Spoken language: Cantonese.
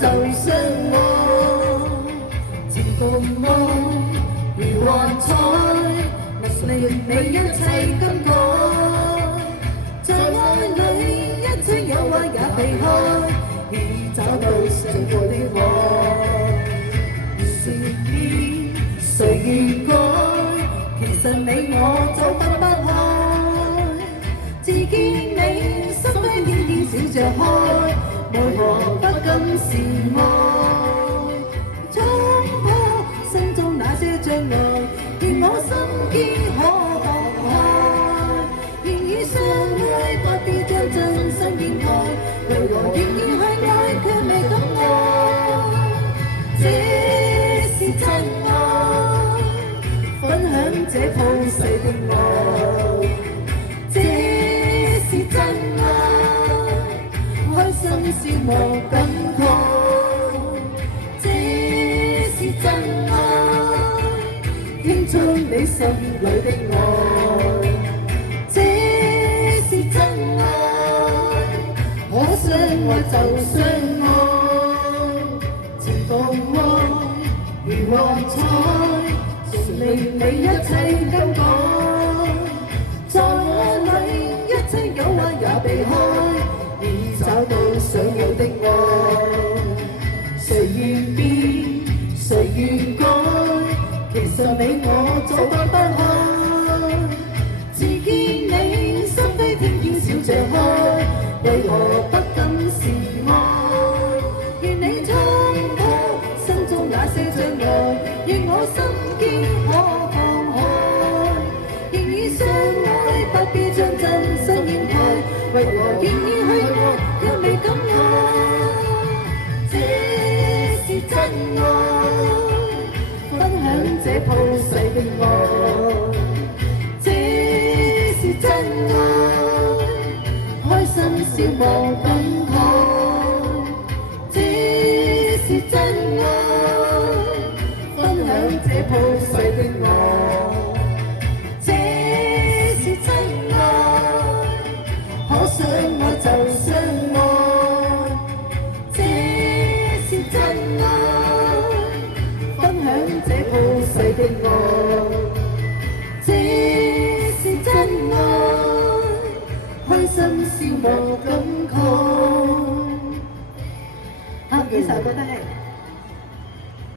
就相愛，情共愛如幻彩，能令你一切更改。在愛裏一切誘惑也避開，已找到想要的愛。是你誰願改？其實你我就分不開。自見你心扉天天笑着開，為何不敢示愛？衝破心中那些障礙，願我心堅可放開。願意相愛，不必將真心掩蓋，為何願意去愛卻未敢愛？這是真愛，分享這普世的愛。這是真愛，開心笑莫感慨。這是真愛，傾出你心裏的愛。這是真愛，可相愛就相愛，情共愛如幻彩，常令你一切更改。在愛裏一切誘惑也避開，已找到想要的愛。誰願變，誰願改？其實你我早分不開。自見你心扉天天笑着開，為何不敢示愛？願你衝破心中那些障礙，願我心堅可放開。願意相愛，不必將真心掩蓋，為何願意去愛，卻未敢愛？這是真愛，分享這普世的愛。這是真愛，開心笑莫感慨。這是真愛，分享這普世的愛。這是真愛，可相愛就相愛。這是真愛，分享這普世的愛。這是真愛，開心笑莫感慨。好，幾首都得。